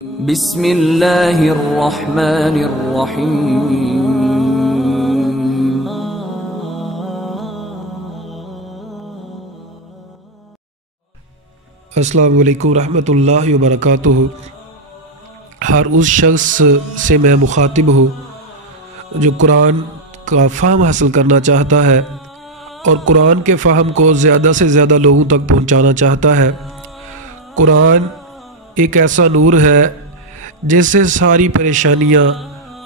بسم اللہ الرحمن الرحیم۔ السلام علیکم ورحمۃ اللہ وبرکاتہ۔ ہر اس شخص سے میں مخاطب ہوں جو قرآن کا فہم حاصل کرنا چاہتا ہے اور قرآن کے فہم کو زیادہ سے زیادہ لوگوں تک پہنچانا چاہتا ہے۔ قرآن ایک ایسا نور ہے جس سے ساری پریشانیاں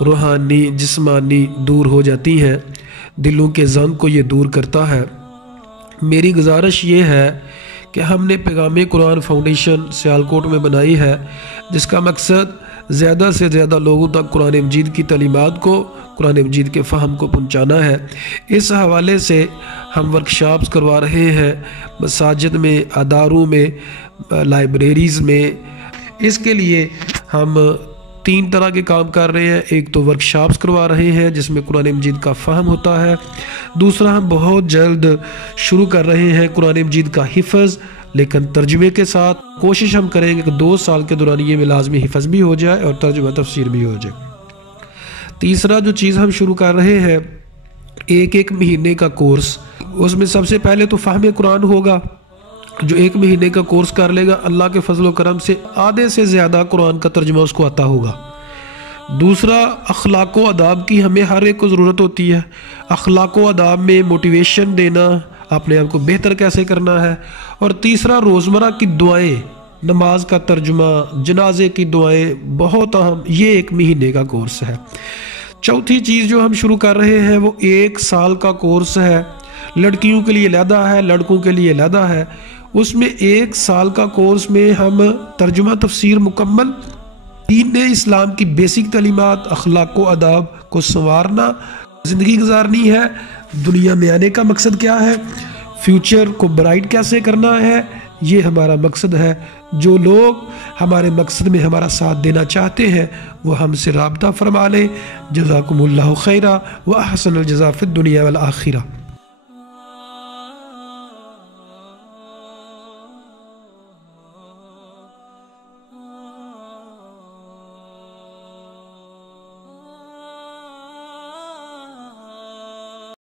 روحانی جسمانی دور ہو جاتی ہیں، دلوں کے زنگ کو یہ دور کرتا ہے۔ میری گزارش یہ ہے کہ ہم نے پیغام قرآن فاؤنڈیشن سیالکوٹ میں بنائی ہے، جس کا مقصد زیادہ سے زیادہ لوگوں تک قرآن مجید کی تعلیمات کو، قرآن مجید کے فہم کو پہنچانا ہے۔ اس حوالے سے ہم ورکشاپس کروا رہے ہیں مساجد میں، اداروں میں، لائبریریز میں۔ اس کے لیے ہم 3 طرح کے کام کر رہے ہیں۔ ایک تو ورکشاپس کروا رہے ہیں جس میں قرآن مجید کا فہم ہوتا ہے۔ دوسرا، ہم بہت جلد شروع کر رہے ہیں قرآن مجید کا حفظ، لیکن ترجمے کے ساتھ۔ کوشش ہم کریں گے کہ 2 سال کے دورانیے میں لازمی حفظ بھی ہو جائے اور ترجمہ تفسیر بھی ہو جائے۔ تیسرا جو چیز ہم شروع کر رہے ہیں، ایک مہینے کا کورس۔ اس میں سب سے پہلے تو فہم قرآن ہوگا۔ جو 1 مہینے کا کورس کر لے گا، اللہ کے فضل و کرم سے آدھے سے زیادہ قرآن کا ترجمہ اس کو آتا ہوگا۔ دوسرا، اخلاق و آداب کی ہمیں ہر ایک کو ضرورت ہوتی ہے۔ اخلاق و آداب میں موٹیویشن دینا، اپنے آپ کو بہتر کیسے کرنا ہے۔ اور تیسرا، روزمرہ کی دعائیں، نماز کا ترجمہ، جنازے کی دعائیں، بہت اہم۔ یہ 1 مہینے کا کورس ہے۔ چوتھی چیز جو ہم شروع کر رہے ہیں وہ 1 سال کا کورس ہے۔ لڑکیوں کے لیے علیحدہ ہے، لڑکوں کے لیے علیحدہ ہے۔ اس میں 1 سال کا کورس میں ہم ترجمہ تفسیر مکمل، دین اسلام کی بیسک تعلیمات، اخلاق و آداب کو سنوارنا، زندگی گزارنی ہے، دنیا میں آنے کا مقصد کیا ہے، فیوچر کو برائٹ کیسے کرنا ہے، یہ ہمارا مقصد ہے۔ جو لوگ ہمارے مقصد میں ہمارا ساتھ دینا چاہتے ہیں وہ ہم سے رابطہ فرما لیں۔ جزاکم اللہ خیرہ و احسن الجزا فی الدنیا والآخرہ۔